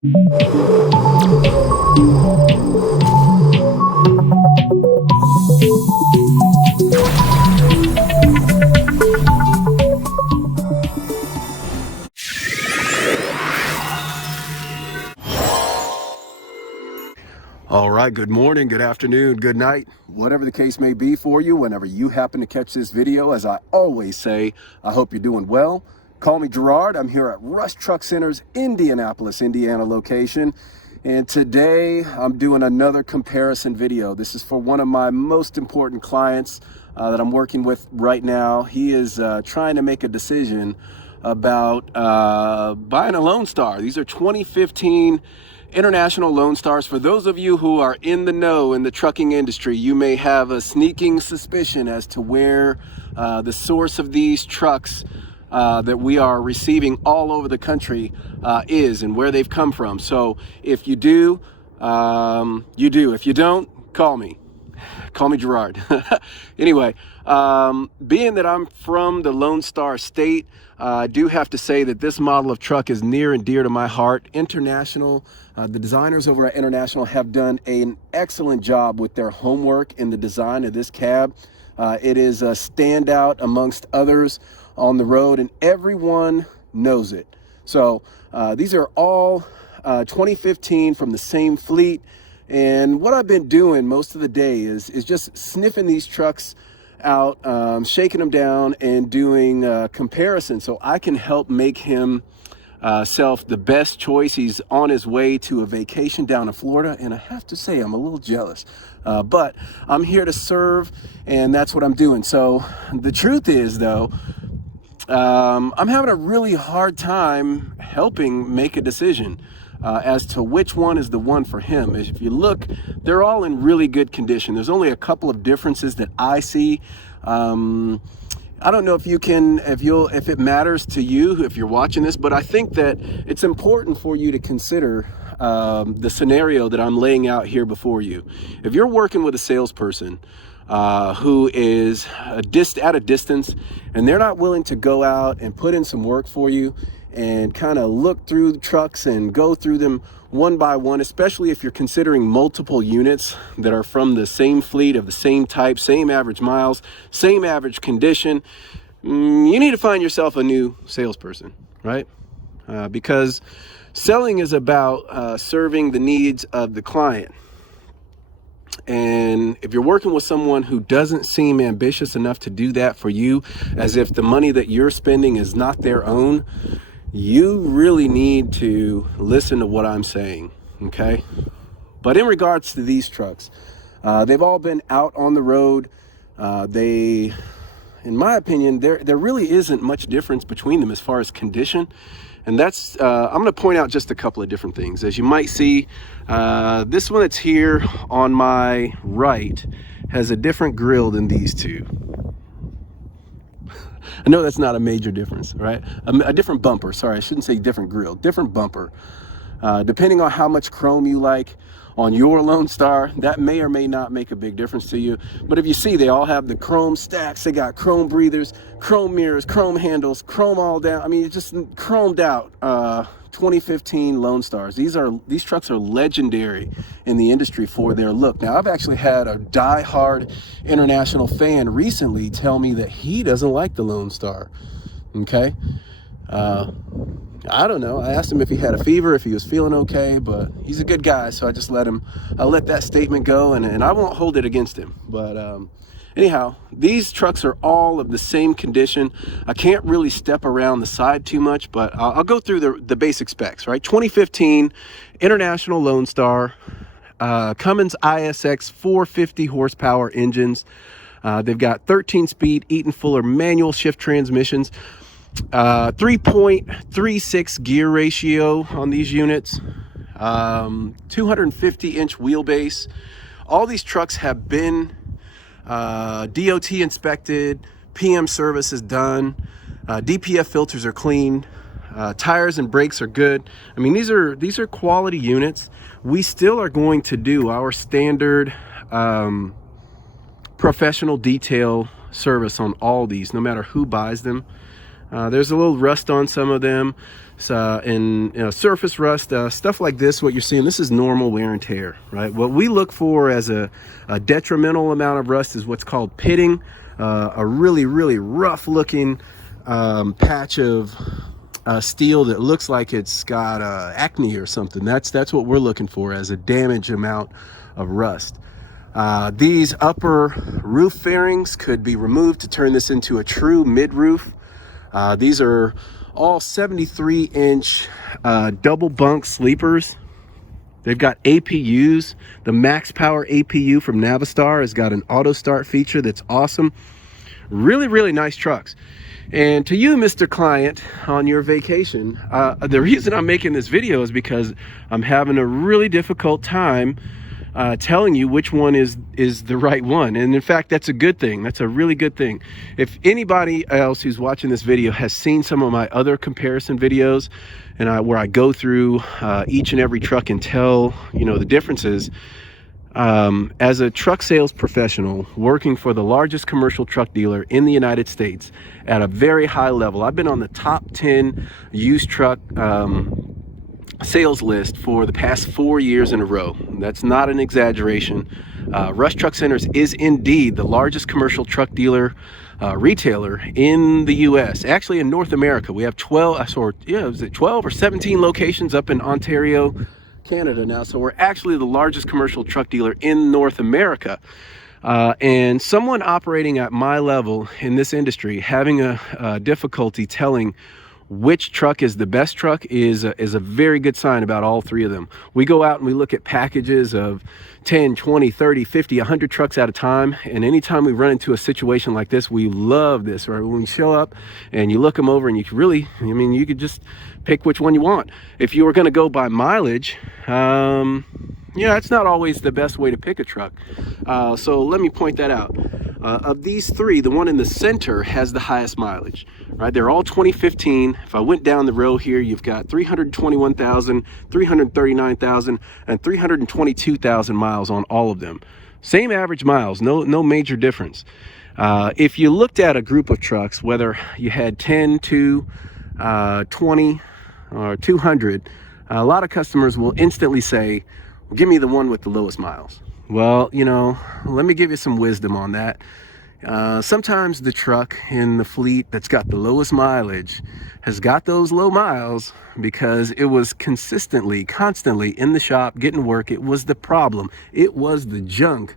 All right, good morning, good afternoon, good night, whatever the case may be for you, whenever you happen to catch this video. As I always say, I hope you're doing well. Call me Gerard. I'm here at Rush Truck Center's Indianapolis, Indiana location. And today I'm doing another comparison video. This is for one of my most important clients that I'm working with right now. He is trying to make a decision about buying a LoneStar. These are 2015 International LoneStars. For those of you who are in the know in the trucking industry, you may have a sneaking suspicion as to where the source of these trucks that we are receiving all over the country is and where they've come from. So if you do, you do. If you don't, call me. Call me Gerard. Anyway, being that I'm from the LoneStar state, I do have to say that this model of truck is near and dear to my heart. International, the designers over at International have done an excellent job with their homework in the design of this cab. It is a standout amongst others on the road, and everyone knows it. So these are all 2015 from the same fleet. And what I've been doing most of the day is just sniffing these trucks out, shaking them down, and doing comparisons so I can help make him self the best choice. He's on his way to a vacation down in Florida, and I have to say I'm a little jealous, but I'm here to serve, and that's what I'm doing. So the truth is, though, I'm having a really hard time helping make a decision as to which one is the one for him. If you look, they're all in really good condition. There's only a couple of differences that I see. I don't know if it matters to you if you're watching this, but I think that it's important for you to consider the scenario that I'm laying out here before you. If you're working with a salesperson who is at a distance, and they're not willing to go out and put in some work for you and kind of look through the trucks and go through them one by one, especially if you're considering multiple units that are from the same fleet of the same type, same average miles, same average condition, you need to find yourself a new salesperson, right? Because selling is about serving the needs of the client. And if you're working with someone who doesn't seem ambitious enough to do that for you, as if the money that you're spending is not their own, you really need to listen to what I'm saying, okay? But in regards to these trucks, they've all been out on the road. In my opinion, there really isn't much difference between them as far as condition. And that's, I'm going to point out just a couple of different things. As you might see, this one that's here on my right has a different grille than these two. I know that's not a major difference, right? A different bumper. Sorry, I shouldn't say different grille, different bumper. Depending on how much chrome you like on your LoneStar, that may or may not make a big difference to you. But if you see, they all have the chrome stacks. They got chrome breathers, chrome mirrors, chrome handles, chrome all down. I mean, it's just chromed out 2015 LoneStars. These trucks are legendary in the industry for their look. Now, I've actually had a die-hard International fan recently tell me that he doesn't like the LoneStar. Okay. I don't know. I asked him if he had a fever, if he was feeling okay, but he's a good guy, so I let that statement go, and I won't hold it against him. But anyhow, these trucks are all of the same condition. I can't really step around the side too much, but I'll go through the basic specs, right? 2015 International LoneStar, Cummins ISX 450 horsepower engines. They've got 13-speed Eaton Fuller manual shift transmissions. 3.36 gear ratio on these units, 250-inch wheelbase. All these trucks have been DOT inspected, PM service is done, DPF filters are clean, tires and brakes are good. I mean, these are quality units. We still are going to do our standard professional detail service on all these, no matter who buys them. There's a little rust on some of them, and surface rust, stuff like this. What you're seeing, this is normal wear and tear, right? What we look for as a detrimental amount of rust is what's called pitting, a really rough looking patch of steel that looks like it's got acne or something. That's what we're looking for as a damage amount of rust. These upper roof fairings could be removed to turn this into a true mid-roof. These are all 73-inch double bunk sleepers. They've got APUs. The MaxxPower APU from Navistar has got an auto start feature that's awesome. Really nice trucks. And to you, Mr. Client, on your vacation, the reason I'm making this video is because I'm having a really difficult time telling you which one is the right one. And in fact, that's a good thing. That's a really good thing. If anybody else who's watching this video has seen some of my other comparison videos, and where I go through each and every truck and tell the differences, as a truck sales professional working for the largest commercial truck dealer in the United States at a very high level, I've been on the top 10 used truck sales list for the past 4 years in a row. That's not an exaggeration. Rush Truck Centers is indeed the largest commercial truck dealer retailer in the US, actually in North America. We have 12 or 17 locations up in Ontario, Canada now. So we're actually the largest commercial truck dealer in North America. And someone operating at my level in this industry having a difficulty telling which truck is the best truck is a very good sign about all three of them. We go out and we look at packages of 10, 20, 30, 50, 100 trucks at a time. And anytime we run into a situation like this, we love this, right? When we show up and you look them over and you can really, you could just pick which one you want. If you were going to go by mileage, it's not always the best way to pick a truck. So let me point that out. Of these three, the one in the center has the highest mileage, right? They're all 2015. If I went down the row here, you've got 321,000, 339,000, and 322,000 miles on all of them. Same average miles, no major difference. If you looked at a group of trucks, whether you had 10 to 20 or 200, a lot of customers will instantly say, well, give me the one with the lowest miles. Well, let me give you some wisdom on that. Sometimes the truck in the fleet that's got the lowest mileage has got those low miles because it was constantly in the shop getting work. It was the problem. It was the junk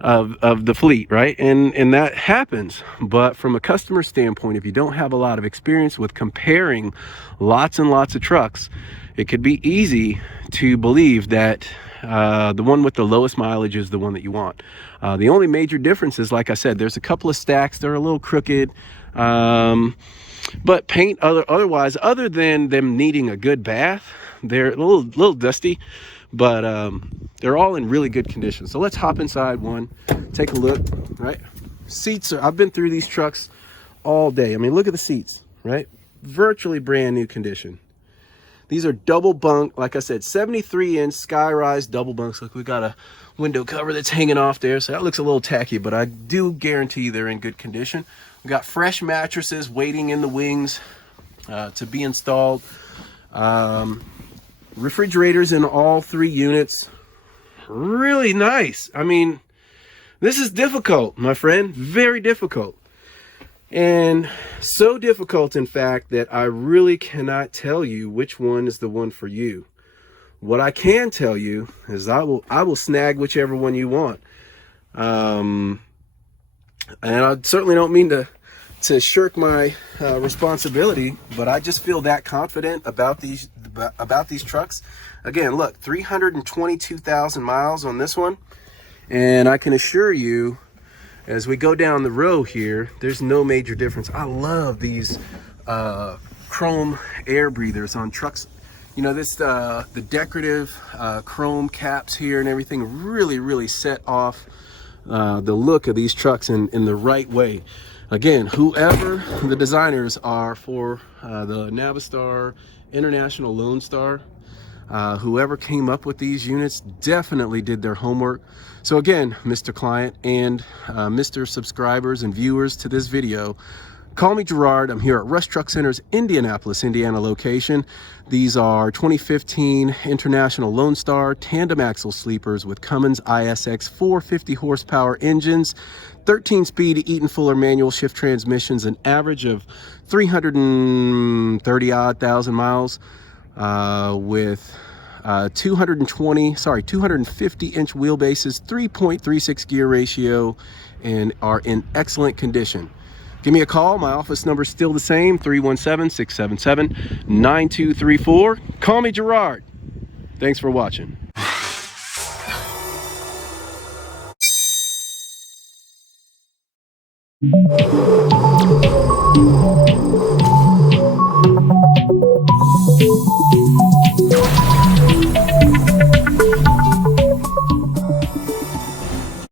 of the fleet, right? And that happens. But from a customer standpoint, if you don't have a lot of experience with comparing lots and lots of trucks, it could be easy to believe that the one with the lowest mileage is the one that you want. The only major difference is, like I said, there's a couple of stacks that are a little crooked, but paint otherwise, other than them needing a good bath, they're a little dusty, but they're all in really good condition. So let's hop inside one, take a look. Right, seats I've been through these trucks all day. Look at the seats, right? Virtually brand new condition. These are double bunk, like I said, 73-inch sky-rise double bunks. Look, we got a window cover that's hanging off there, so that looks a little tacky, but I do guarantee they're in good condition. We got fresh mattresses waiting in the wings to be installed. Refrigerators in all three units. Really nice. This is difficult, my friend, very difficult. And so difficult, in fact, that I really cannot tell you which one is the one for you. What I can tell you is I will snag whichever one you want. And I certainly don't mean to shirk my responsibility, but I just feel that confident about these trucks. Again, look, 322,000 miles on this one, and I can assure you, as we go down the row here, there's no major difference. I love these chrome air breathers on trucks. The decorative chrome caps here and everything really set off the look of these trucks in the right way. Again, whoever the designers are for the Navistar International LoneStar, whoever came up with these units definitely did their homework. So again, Mr. Client and Mr. Subscribers and viewers to this video, Call me Gerard. I'm here at Rush Truck Center's Indianapolis, Indiana location. These are 2015 International LoneStar Tandem-Axle sleepers with Cummins ISX 450 horsepower engines, 13-speed Eaton Fuller manual shift transmissions, an average of 330,000 miles with 250-inch wheelbases, 3.36 gear ratio, and are in excellent condition. Give me a call. My office number is still the same, 317-677-9234. Call me Gerard. Thanks for watching.